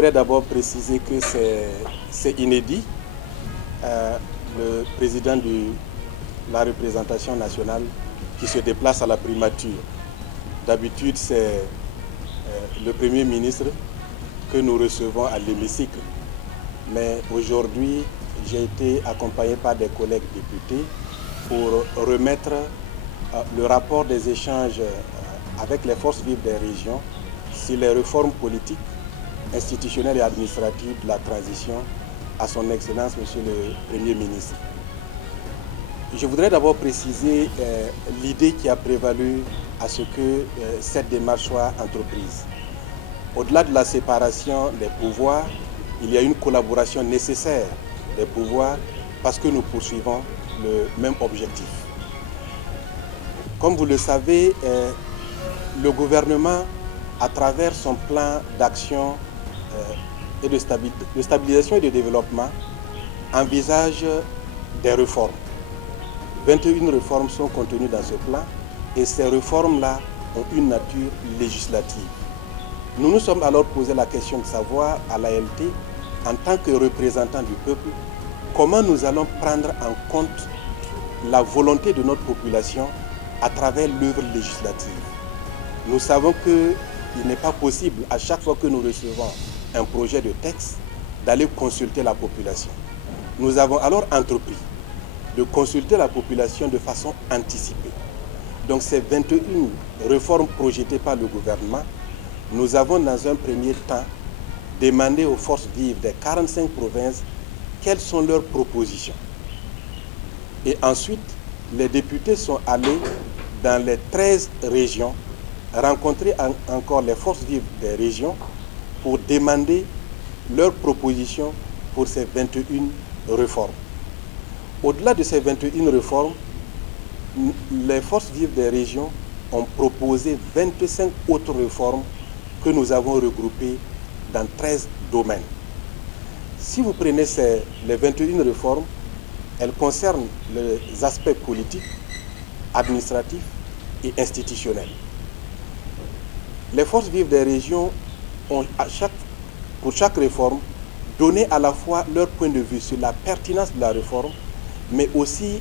voudrais d'abord préciser que c'est inédit. Le président de la représentation nationale qui se déplace à la primature. D'habitude, c'est le Premier ministre que nous recevons à l'hémicycle. Mais aujourd'hui, j'ai été accompagné par des collègues députés pour remettre le rapport des échanges avec les forces vives des régions sur les réformes politiques, institutionnelles et administratives de la transition à son Excellence, Monsieur le Premier ministre. Je voudrais d'abord préciser l'idée qui a prévalu à ce que cette démarche soit entreprise. Au-delà de la séparation des pouvoirs, il y a une collaboration nécessaire des pouvoirs parce que nous poursuivons le même objectif. Comme vous le savez, le gouvernement, à travers son plan d'action et de stabilisation et de développement, envisage des réformes. 21 réformes sont contenues dans ce plan et ces réformes-là ont une nature législative. Nous nous sommes alors posé la question de savoir à l'ALT, en tant que représentants du peuple, comment nous allons prendre en compte la volonté de notre population à travers l'œuvre législative. Nous savons qu'il n'est pas possible, à chaque fois que nous recevons un projet de texte, d'aller consulter la population. Nous avons alors entrepris de consulter la population de façon anticipée. Donc ces 21 réformes projetées par le gouvernement, nous avons dans un premier temps demandé aux forces vives des 45 provinces quelles sont leurs propositions. Et ensuite, les députés sont allés dans les 13 régions rencontrer encore les forces vives des régions pour demander leurs propositions pour ces 21 réformes. Au-delà de ces 21 réformes, les forces vives des régions ont proposé 25 autres réformes que nous avons regroupées dans 13 domaines. Si vous prenez les 21 réformes, elles concernent les aspects politiques, administratifs et institutionnels. Les forces vives des régions ont, pour chaque réforme, donné à la fois leur point de vue sur la pertinence de la réforme, mais aussi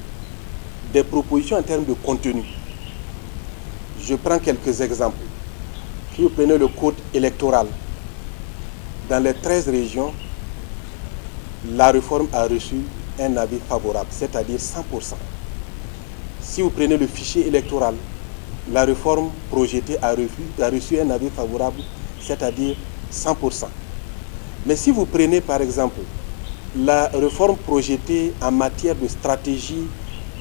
des propositions en termes de contenu. Je prends quelques exemples. Si vous prenez le code électoral, dans les 13 régions, la réforme a reçu un avis favorable, c'est-à-dire 100%. Si vous prenez le fichier électoral, la réforme projetée a reçu un avis favorable, c'est-à-dire 100%. Mais si vous prenez par exemple la réforme projetée en matière de stratégie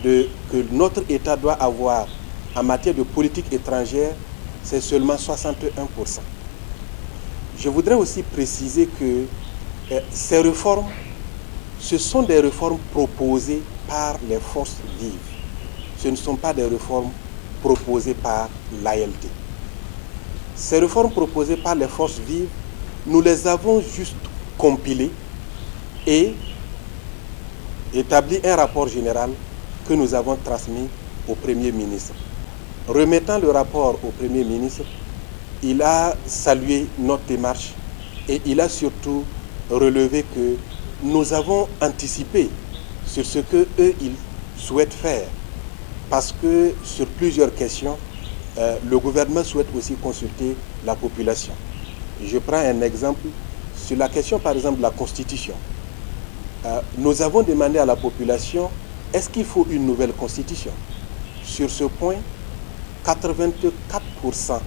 que notre État doit avoir en matière de politique étrangère, c'est seulement 61%. Je voudrais aussi préciser que ces réformes, ce sont des réformes proposées par les forces vives. Ce ne sont pas des réformes proposées par l'ALT. Ces réformes proposées par les forces vives, nous les avons juste compilées et établi un rapport général que nous avons transmis au Premier ministre. Remettant le rapport au Premier ministre, il a salué notre démarche et il a surtout relevé que nous avons anticipé sur ce qu'eux, ils souhaitent faire. Parce que sur plusieurs questions, le gouvernement souhaite aussi consulter la population. Je prends un exemple sur la question, par exemple, de la Constitution. Nous avons demandé à la population, est-ce qu'il faut une nouvelle Constitution? Sur ce point, 84%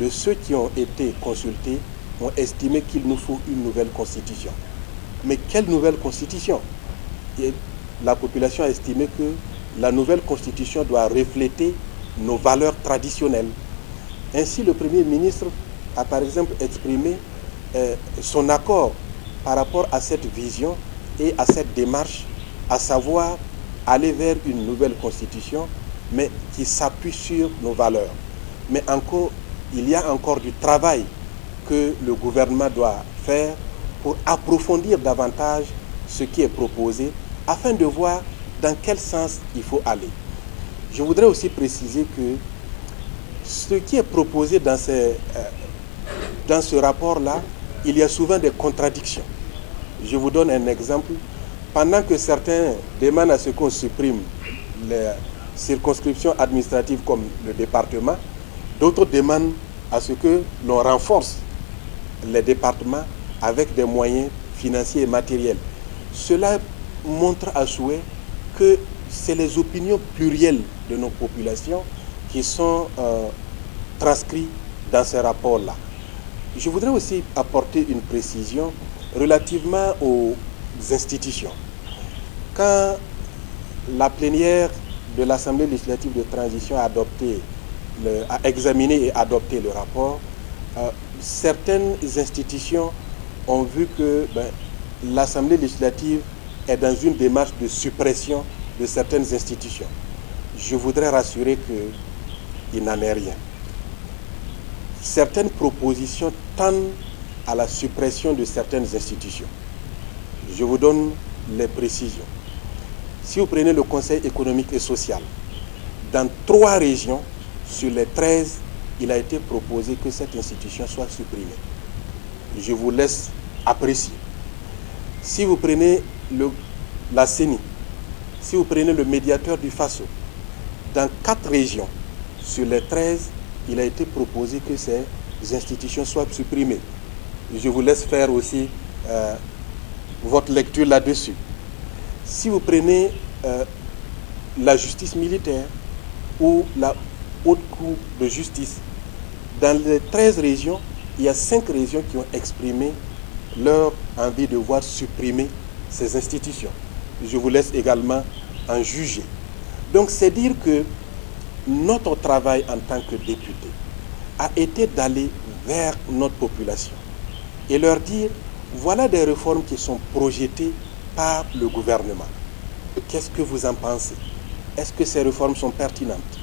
de ceux qui ont été consultés ont estimé qu'il nous faut une nouvelle Constitution. Mais quelle nouvelle Constitution? Et la population a estimé que la nouvelle Constitution doit refléter nos valeurs traditionnelles. Ainsi, le Premier ministre a par exemple exprimé son accord par rapport à cette vision et à cette démarche, à savoir aller vers une nouvelle Constitution, mais qui s'appuie sur nos valeurs. Mais encore, il y a encore du travail que le gouvernement doit faire pour approfondir davantage ce qui est proposé, afin de voir dans quel sens il faut aller. Je voudrais aussi préciser que ce qui est proposé dans ce rapport-là, il y a souvent des contradictions. Je vous donne un exemple. Pendant que certains demandent à ce qu'on supprime les circonscriptions administratives comme le département, d'autres demandent à ce que l'on renforce les départements avec des moyens financiers et matériels. Cela montre à souhait que c'est les opinions plurielles de nos populations qui sont transcrites dans ces rapports-là. Je voudrais aussi apporter une précision relativement aux institutions. Quand la plénière de l'Assemblée législative de transition a examiné et adopté le rapport, certaines institutions ont vu que l'Assemblée législative est dans une démarche de suppression de certaines institutions. Je voudrais rassurer qu'il n'en est rien. Certaines propositions tendent à la suppression de certaines institutions. Je vous donne les précisions. Si vous prenez le Conseil économique et social, dans 3 régions sur les 13, il a été proposé que cette institution soit supprimée. Je vous laisse apprécier. Si vous prenez la CENI, si vous prenez le médiateur du FASO, dans 4 régions sur les 13, il a été proposé que ces institutions soient supprimées. Je vous laisse faire aussi votre lecture là-dessus. Si vous prenez la justice militaire ou la haute cour de justice, dans les 13 régions, il y a 5 régions qui ont exprimé leur envie de voir supprimer ces institutions. Je vous laisse également en juger. Donc c'est dire que notre travail en tant que député a été d'aller vers notre population et leur dire, voilà des réformes qui sont projetées par le gouvernement. Qu'est-ce que vous en pensez? Est-ce que ces réformes sont pertinentes?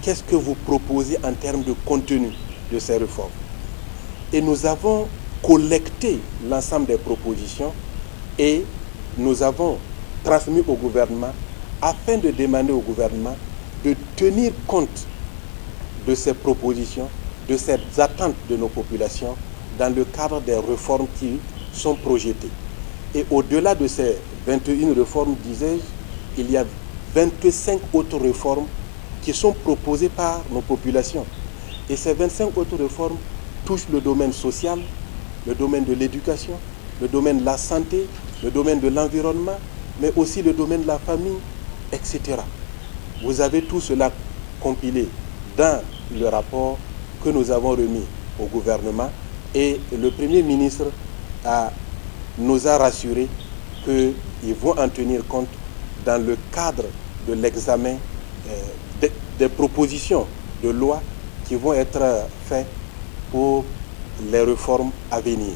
Qu'est-ce que vous proposez en termes de contenu de ces réformes? Et nous avons collecté l'ensemble des propositions et nous avons transmis au gouvernement afin de demander au gouvernement de tenir compte de ces propositions, de ces attentes de nos populations dans le cadre des réformes qui sont projetées. Et au-delà de ces 21 réformes, disais-je, il y a 25 autres réformes qui sont proposées par nos populations. Et ces 25 autres réformes touchent le domaine social, le domaine de l'éducation, le domaine de la santé, le domaine de l'environnement, mais aussi le domaine de la famille, etc. Vous avez tout cela compilé dans le rapport que nous avons remis au gouvernement et le Premier ministre nous a rassuré qu'ils vont en tenir compte dans le cadre de l'examen des propositions de loi qui vont être faites pour les réformes à venir.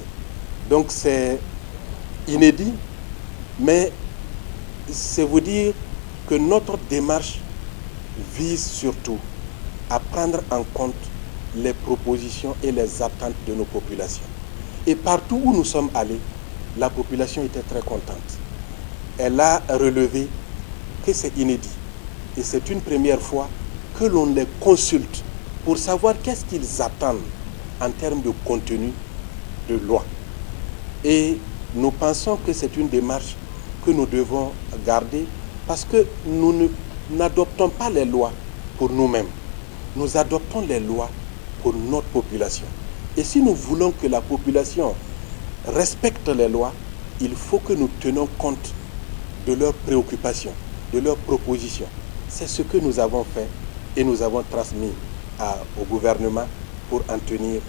Donc c'est inédit, mais c'est vous dire que notre démarche vise surtout à prendre en compte les propositions et les attentes de nos populations. Et partout où nous sommes allés, la population était très contente. Elle a relevé que c'est inédit. Et c'est une première fois que l'on les consulte pour savoir qu'est-ce qu'ils attendent en termes de contenu de loi. Et nous pensons que c'est une démarche que nous devons garder parce que nous n'adoptons pas les lois pour nous-mêmes. Nous adoptons les lois pour notre population. Et si nous voulons que la population respecte les lois, il faut que nous tenions compte de leurs préoccupations, de leurs propositions. C'est ce que nous avons fait et nous avons transmis au gouvernement pour en tenir